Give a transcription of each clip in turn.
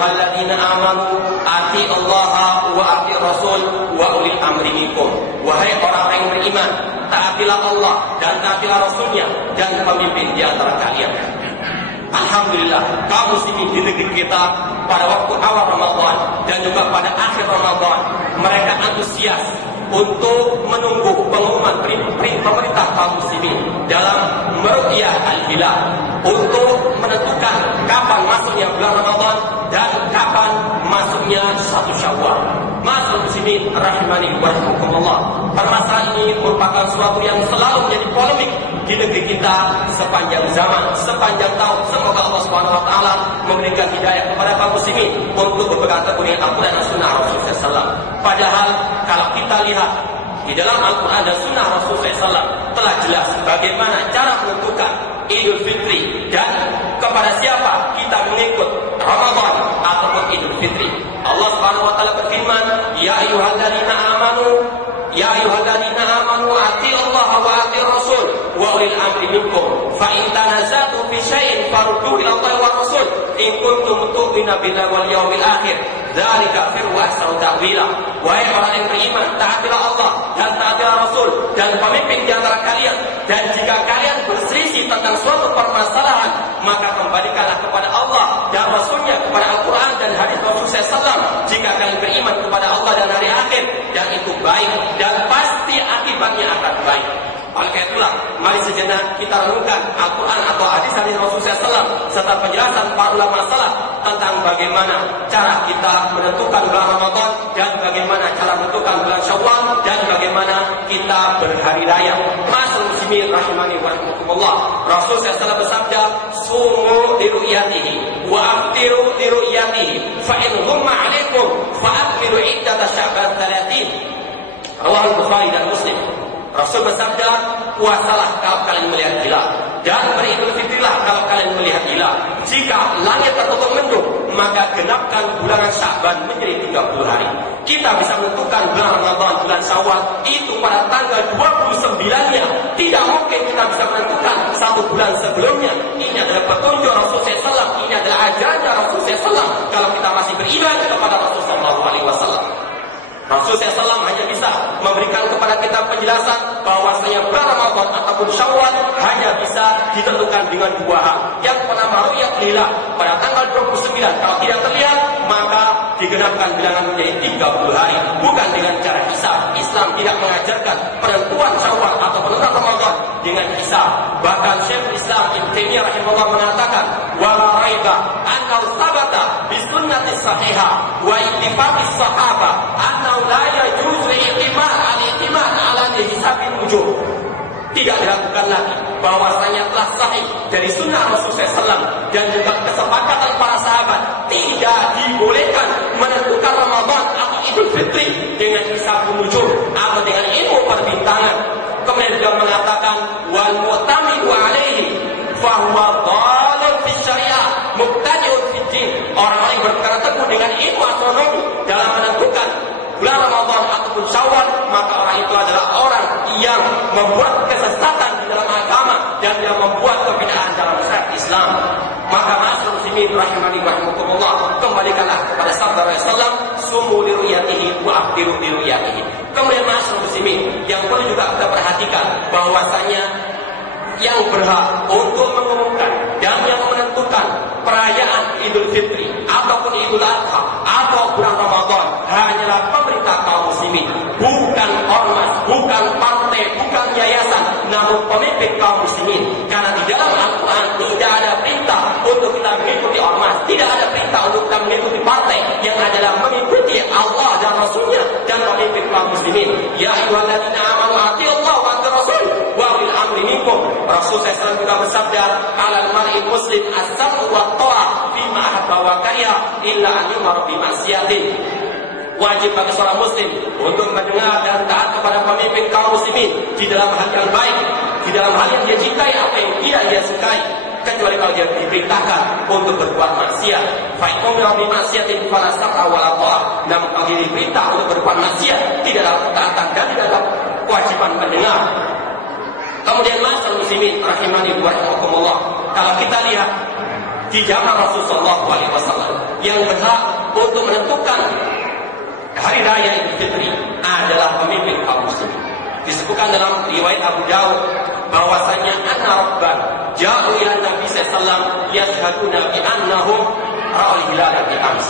alladzina amanu ati Allah wa ati Rasul wa ulil amri minkum. Wahai orang-orang yang beriman, taatilah Allah dan taatilah Rasulnya dan pemimpin di antara kalian. Alhamdulillah, kaum muslimin di negeri kita pada waktu awal Ramadan dan juga pada akhir Ramadan, mereka antusias untuk menunggu pengumuman pemerintah kaum muslimin dalam meruqyah al-hilal untuk menentukan kapan masuknya bulan Ramadan dan kapan masuknya 1 Syawal. Ma'asyiral muslimin rahimani wa rahimakumullah. Permasalahan ini merupakan suatu yang selalu menjadi polemik di negeri kita sepanjang zaman, sepanjang tahun. Semoga Allah Subhanahu wa taala memberikan hidayah kepada kaum muslimin untuk berpegang teguh dengan Al-Qur'an dan Sunnah Rasulullah SAW. Padahal kalau kita lihat di dalam Al-Qur'an dan Sunnah Rasulullah SAW telah jelas bagaimana cara menentukan Idul Fitri dan kepada siapa kita mengikut Ramadan ataupun Idul Fitri. Allah Subhanahu wa taala berfirman, "Ya ayyuhalladzina amanu, ya ayyuhalladzina amanu atiillaha wa atiir rasul wa ulil amri minkum. Fa in tanaza'tum fi syai'in farudduhu ila Allahi wa rasul in kuntum tu'minuna billahi wal yawmil akhir. Dzalika khairu wa ahsanu ta'wila." Wahai orang yang beriman, taatilah Allah dan taatilah Rasul dan pemimpin di antara kalian. Dan jika kalian berselisih tentang suatu permasalahan, maka kembalikanlah kepada Allah dan Rasulnya, kepada Al-Quran dan hadis Rasulullah SAW. Jika kalian beriman kepada Allah dan hari akhir, dan itu baik dan pasti akibatnya akan baik. Oleh karena itulah, mari sejenak kita renungkan Al-Quran atau hadis-hadis Rasulullah SAW serta penjelasan para ulama salaf tentang bagaimana cara kita menentukan bulan Ramadan dan bagaimana cara menentukan bulan Syawal dan bagaimana kita berhari raya. Ma'asyiral muslimin rahimani wa rahimakumullah. Rasulullah SAW bersabda, "Sumu li ru'yatihi wa aftiru li ru'yatihi fa in ghumma 'alaikum fa akmilu 'iddata Sya'ban 30." Riwayat Bukhari dan Muslim. Rasul bersabda, puasalah kalau kalian melihat hilal dan beridul fitrilah kalau kalian melihat hilal. Jika langit tertutup mendung, maka genapkan bulan Sya'ban menjadi 30 hari. Kita bisa menentukan bulan Ramadan, bulan Syawal itu pada tanggal 29-nya. Tidak mungkin kita bisa menentukan 1 bulan sebelumnya. Ini adalah petunjuk Rasulullah SAW. Ini adalah ajaran Rasulullah SAW. Kalau kita masih beriman kepada Rasulullah SAW. Rasulullah SAW hanya bisa memberikan kepada kita penjelasan bahwasanya bulan Ramadan ataupun Syawal hanya bisa ditentukan dengan 2 hal. Yang pertama, ru'yat hilal pada tanggal 29. Kalau tidak terlihat, maka digenapkan bilangan menjadi 30 hari. Bukan dengan cara hisab. Islam tidak mengajarkan penentuan Syawal atau penentuan Ramadan dengan hisab. Bahkan Syekhul Islam Ibnu Taimiyah rahimahullah mengatakan, "Wa la raiba annahu sabata bi sunnati sahihah wa ittifaqis sahabah annahu la yajuzu al-i'timad ala hisabil wujub." Tidak diragukan lagi bahwasanya telah sahih dari sunnah Rasulullah SAW dan juga kesepakatan para sahabat tidak dibolehkan menentukan Ramadan atau Idul Fitri dengan hisabul wujub atau dengan ilmu perbintangan. Kemudian beliau mengatakan, "Wal mu'tamidu alaihi fa huwa dhalun fi syariah mubtadi'un fi din." Orang-orang yang berpegang teguh dengan ilmu astronomi dalam menentukan bulan Ramadan ataupun Syawal, maka orang itu adalah orang yang membuat kesesatan di dalam agama dan yang membuat perbedaan dalam syariat Islam. Maka ma'asyiral muslimin rahimani wa rahimakumullah, kembalikanlah kepada sabda Rasulullah, "Sumu li ru'yatihi wa aftiru li ru'yatihi." Kemudian ma'asyiral muslimin, yang perlu juga kita perhatikan bahwasanya yang berhak untuk mengumumkan dan yang menentukan perayaan Idul Fitri ataupun Idul Adha atau bulan Ramadan hanyalah pemerintah kaum muslimin, bukan ormas, bukan partai, bukan yayasan, namun pemimpin kaum muslimin. Karena di dalam Al-Quran tidak ada perintah untuk kita mengikuti ormas, tidak ada perintah untuk kita mengikuti partai, yang adalah mengikuti Allah dan Rasulnya dan pemimpin kaum muslimin. Ya ayyuhalladzina amanu atiillaha wa atiir rasul wa ulil amri minkum. Rasulullah SAW juga bersabda, "Alal mar'i muslim as-sam'u wa ta'ah fi ma ahabba wa kariha illa an yumara bi ma'siyatin." Wajib bagi seorang muslim untuk mendengar dan taat kepada pemimpin kaum muslimin di dalam hal yang baik, di dalam hal yang dia cintai, apa yang tidak dia sukai, kecuali kalau dia diperintahkan untuk berbuat maksiat. Fa in umira bi ma'siyatin fala sam'a wa la ta'ah. Namun kalau dia diperintah untuk berbuat maksiat, tidak ada ketaatan dan tidak ada kewajiban mendengar. Kemudian ma'asyiral muslimin rahimani wa rahimakumullah, kalau kita lihat di zaman Rasulullah SAW yang berhak untuk menentukan hari raya Idul Fitri adalah pemimpin kaum muslimin. Disebutkan dalam riwayat Abu Dawud bahwasanya anna rabban ja'u ila Nabi sallallahu yashhaduna bi annahum ra'al hilal bi ams.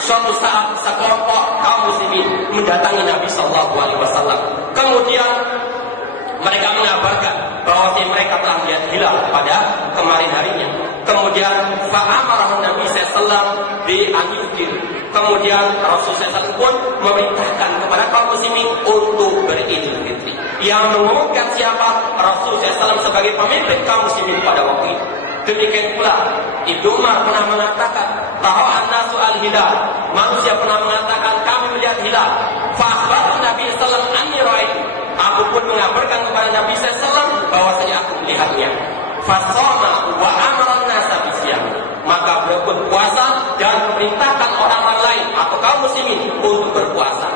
Suatu saat sekelompok kaum muslimin mendatangi Nabi sallallahu alaihi wasallam. Kemudian mereka mengabarkan bahwa mereka telah melihat hilal pada kemarin harinya. Kemudian fa'amara Nabi sallallahu bi an yuftir. Kemudian Rasulullah SAW pun memerintahkan kepada kaum muslimin untuk beridul fitri. Yang mengumumkan siapa? Rasulullah SAW sebagai pemimpin kaum muslimin pada waktu itu. Demikian pula Ibnu Umar pernah mengatakan bahwa an-nasu al-hilal, manusia pernah mengatakan kami melihat hilal. Fa-akhbartu Nabi sallallahu alaihi wasallam, aku pun mengabarkan kepada Nabi sallallahu alaihi wasallam bahwasanya aku melihatnya. Fa-shama wa amara an-nasa bisiyam, maka beliau berpuasa dan memerintahkan orang-orang lain atau kaum muslimin untuk berpuasa.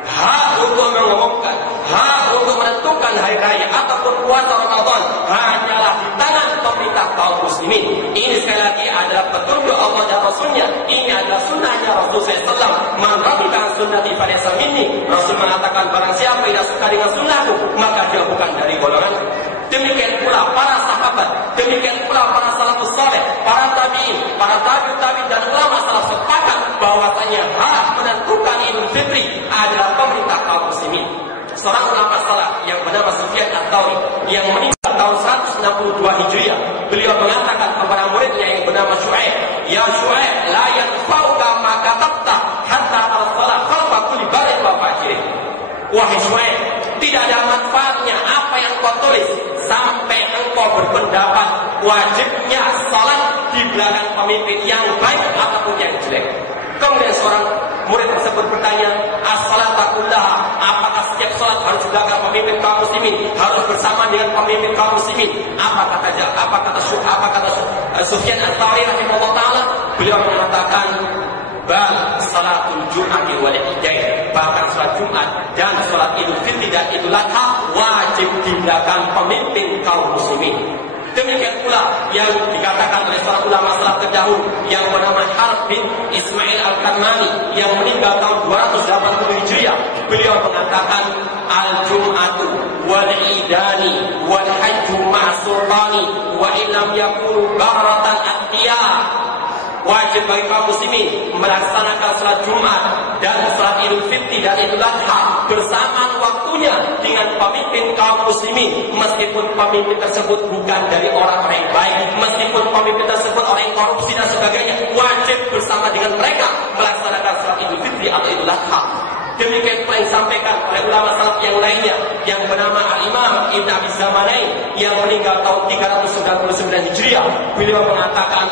Hak untuk mengumumkan, hak untuk menentukan hari raya ataupun puasa Ramadan hanyalah di tangan pemerintah kaum muslimin. Ini sekali lagi adalah petunjuk Allah dan Rasulnya. Ini adalah sunnahnya Rasulullah SAW. Man rabi'an sunnati falaysa minni. Rasul mengatakan barang siapa tidak suka dengan sunnahku maka dia bukan dari golonganku. Demikian pula para sahabat, demikian pula para salafus saleh, para tabi'in, para tabi'in dan ulama salaf sepakat bahwasanya hak menentukan Idul Fitri adalah pemerintah kaum muslimin. Seorang ulama salaf yang bernama Sufyan Ats-Tsauri yang meninggal tahun 162 Hijriah, beliau mengatakan kepada muridnya yang bernama Syu'aib, "Ya Syu'aib, la yanfa'uka ma katabta hatta al-salah khalfa kulli barin wa fajir." Wahai Syu'aib, tidak ada manfaatnya apa yang kau tulis sampai engkau berpendapat wajibnya salat di belakang pemimpin yang baik ataupun yang jelek. Kemudian seorang murid tersebut bertanya, as-salata kullaha, apakah setiap salat harus di belakang pemimpin kaum muslimin, harus bersama dengan pemimpin kaum muslimin? Apa kata Sufyan Ats-Tsauri rahimahullah taala? Beliau mengatakan, bal salatul jum'ati wal idain, bahkan salat Jumat dan salat Idul Fitri dan Idul Adha wajib di belakang pemimpin kaum muslimin. Demikian pula yang dikatakan oleh seorang ulama salaf terdahulu yang bernama Harb bin Ismail Al-Karmani yang meninggal tahun 280 Hijriah. Beliau mengatakan al-jum'atu wal idani wal hajju ma'sultani wa illam yakunu baratan atqiya. Wajib bagi kaum muslimin melaksanakan salat Jumat dan salat Idul Fitri dan Idul Adha bersamaan waktunya dengan pemimpin kaum muslimin, meskipun pemimpin tersebut bukan dari orang-orang yang baik, meskipun pemimpin tersebut orang yang korupsi dan sebagainya, wajib bersama dengan mereka melaksanakan salat Idul Fitri atau Idul Adha. Demikian pula yang disampaikan oleh ulama salaf yang lainnya yang bernama Al-Imam Ibn Abi Zamanain yang meninggal tahun 399 Hijriah. Beliau mengatakan,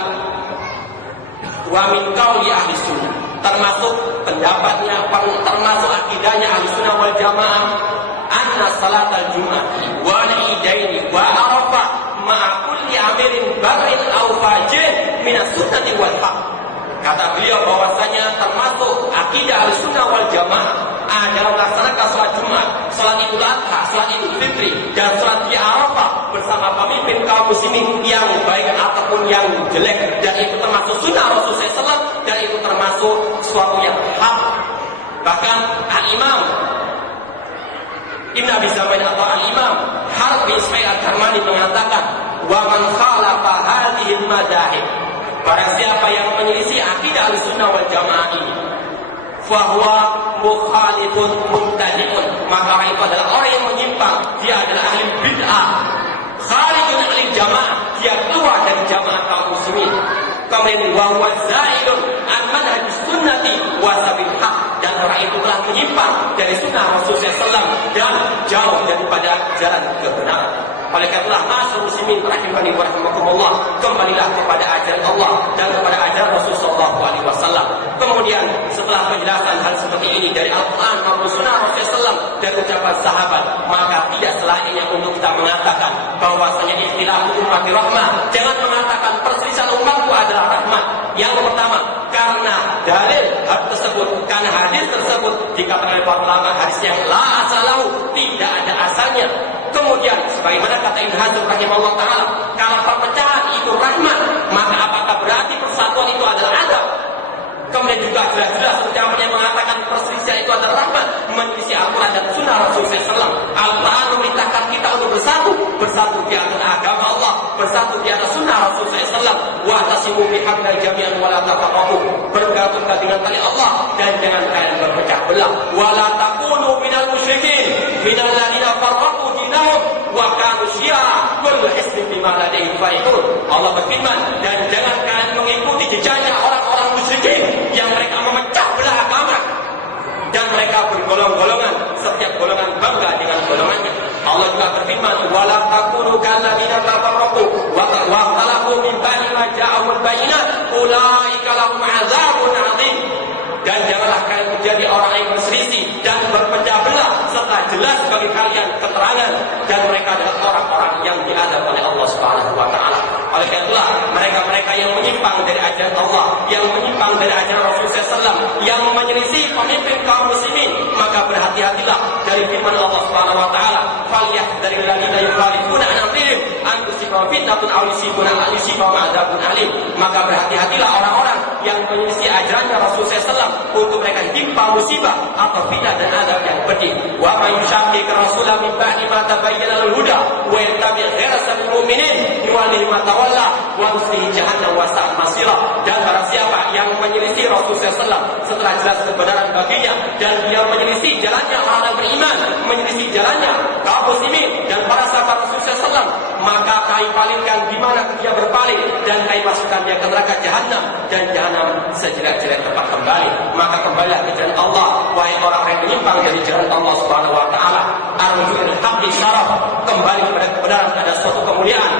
wa min qauli ahli sunnah, termasuk pendapatnya, termasuk akidahnya ahli sunnah wal jamaah, anna salatal jum'ati wal idaini wa arafah ma'a kulli amirin barin aw fajir minas sunnati wal haq. Kata beliau bahwasanya termasuk akidah ahli sunnah wal jamaah adalah melaksanakan salat Jumat, salat Idul Adha, salat Idul Fitri dan salat di Arafah bersama pemimpin kaum muslimin yang baik ataupun yang jelek, dan itu termasuk sunnah Rasulullah SAW dan itu termasuk suatu yang hak. Bahkan Al-Imam Ibn Abi Zamanain atau Al-Imam Harb bin Ismail Al-Karmani mengatakan, wa man khalafa hadhihi al-madahib, barang siapa yang menyelisih akidah Ahlussunnah wal Jamaah ini, fahuwa mukhalifun mubtadi'un, maka itu adalah orang yang menyimpang, dia adalah ahli bid'ah. Kharijun ahli jamaah, dia keluar dari jamaah kaum muslimin. Kemudian wa huwa zaidun an manhajus sunnati wa sabil haq, dan orang itu telah menyimpang dari sunnah Rasulullah SAW dan jauh daripada jalan kebenaran. Oleh karena itulah ma'asyiral muslimin rahimani wa rahimakumullah, kembalilah kepada ajaran Allah dan kepada ajaran Rasulullah SAW. Kemudian setelah penjelasan hal seperti ini dari Al-Quran maupun sunnah Rasulullah SAW dan ucapan sahabat, maka tidak selayaknya untuk kita mengatakan bahwasanya ikhtilaf ummati rahmah. Jangan mengatakan perselisihan umatku adalah rahmat. Yang pertama, karena dalil hadis tersebut, karena hadis tersebut dikatakan oleh para ulama hadis yang la asalahu, tidak ada asalnya. Kemudian sebagaimana kata Ibnu Hazm rahimahullah taala, kalau perpecahan itu rahmat, maka apakah manusia itu adalah rahmat, menyelisih Al-Quran dan Sunnah Rasulullah SAW. Al-Quran memerintahkan kita untuk bersatu di atas agama Allah, bersatu di atas Sunnah Rasulullah SAW. Wa tasimu bihablil jami'an wa la tafarraqu. Bergabunglah dengan tali Allah dan jangan kalian berpecah belah. Wa la takunu minal musyrikin, minal ladzina farraqu dinahum wa kanu syi'a kullu hizbin bima ladayhim farihun. Allah berfirman, dan jangan kalian mengikuti jejaknya orang-orang musyrikin yang mereka memecah belah agama dan mereka bergolong-golongan, setiap golongan bangga dengan golongannya. Allah juga berfirman, wala takunu kalladzina tafarraqu wa ikhtalafu min ba'di ma ja'ahumul bayyinat ulaika lahum 'adzabun 'adzim. Dan janganlah kalian menjadi orang yang berselisih dan berpecah belah serta jelas bagi kalian keterangan, dan mereka adalah orang-orang yang diazab oleh Allah Subhanahu wa taala. Oleh karena itulah mereka-mereka yang menyimpang dari ajaran Allah, yang menyimpang dari ajaran Rasulullah SAW, yang menyelisih pemimpin kaum muslimin, maka berhati-hatilah dari firman Allah Subhanahu wa taala, "Falyahdharil ladzina yukhalifuna an amrihim an tusibahum fitnatun aw yusibahum 'adzabun alim." Maka berhati-hatilah orang-orang yang menyelisih ajarannya Rasulullah SAW, untuk mereka ditimpa musibah atau fitnah dan azab yang pedih. Wa may yushaqiqir rasula min ba'di ma tabayyana al-huda wa yattabi' ghayra sabilil mu'minin nuwallihi ma tawalla wa nuslihi jahannam wa sa'at masira. Dan barang siapa yang menyelisih Rasulullah SAW setelah jelas kebenaran baginya, dan dia menyelisih jalannya orang beriman, menyelisih jalannya kaum muslimin dan para sahabat Rasulullah SAW, maka kami palingkan di mana dia berpaling, dan kami masukkan dia ke neraka jahanam, dan jahanam sejelek-jelek tempat kembali. Maka kembalilah ke jalan Allah, wahai orang yang menyimpang dari jalan Allah Subhanahu wa taala. Arju'il haqqi syaraf, kembali kepada kebenaran ada suatu kemuliaan.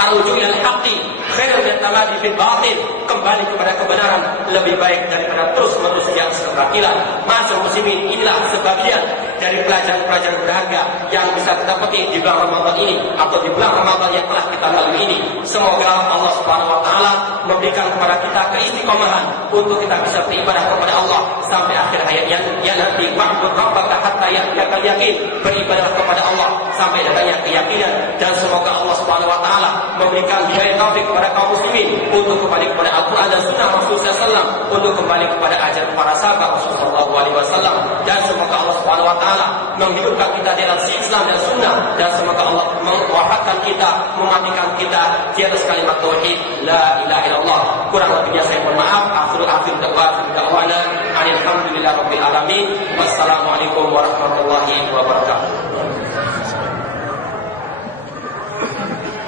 Arju'il haqqi khairun min tamadi fil batil, kembali kepada kebenaran lebih baik daripada terus-menerus yang kebatilan. Masuk muslimin, inilah sebagian dari pelajaran-pelajaran berharga yang bisa kita petik di bulan Ramadan ini, atau di bulan Ramadan yang telah kita lalui ini. Semoga Allah Subhanahu wa taala memberikan kepada kita keistiqomahan untuk kita bisa beribadah kepada Allah sampai akhir hayatnya nanti. Wa'bud rabbaka hatta ya'tiyakal yaqin, beribadah kepada Allah sampai datangnya keyakinan. Dan semoga Allah Subhanahu wa taala memberikan hidayah taufik kepada kaum muslimin untuk kembali kepada Al-Quran dan Sunnah Rasulullah SAW, untuk kembali kepada ajaran para sahabat Rasulullah SAW. Dan semoga Allah Subhanahu wa taala menghidupkan kita di atas Islam dan Sunnah, dan semoga Allah mewafatkan kita, mematikan kita di atas kalimat tauhid la ilaha illallah. Kurang lebihnya saya mohon maaf. Akhirul da'wana alhamdulillahirabbil alamin. Wassalamualaikum warahmatullahi wabarakatuh.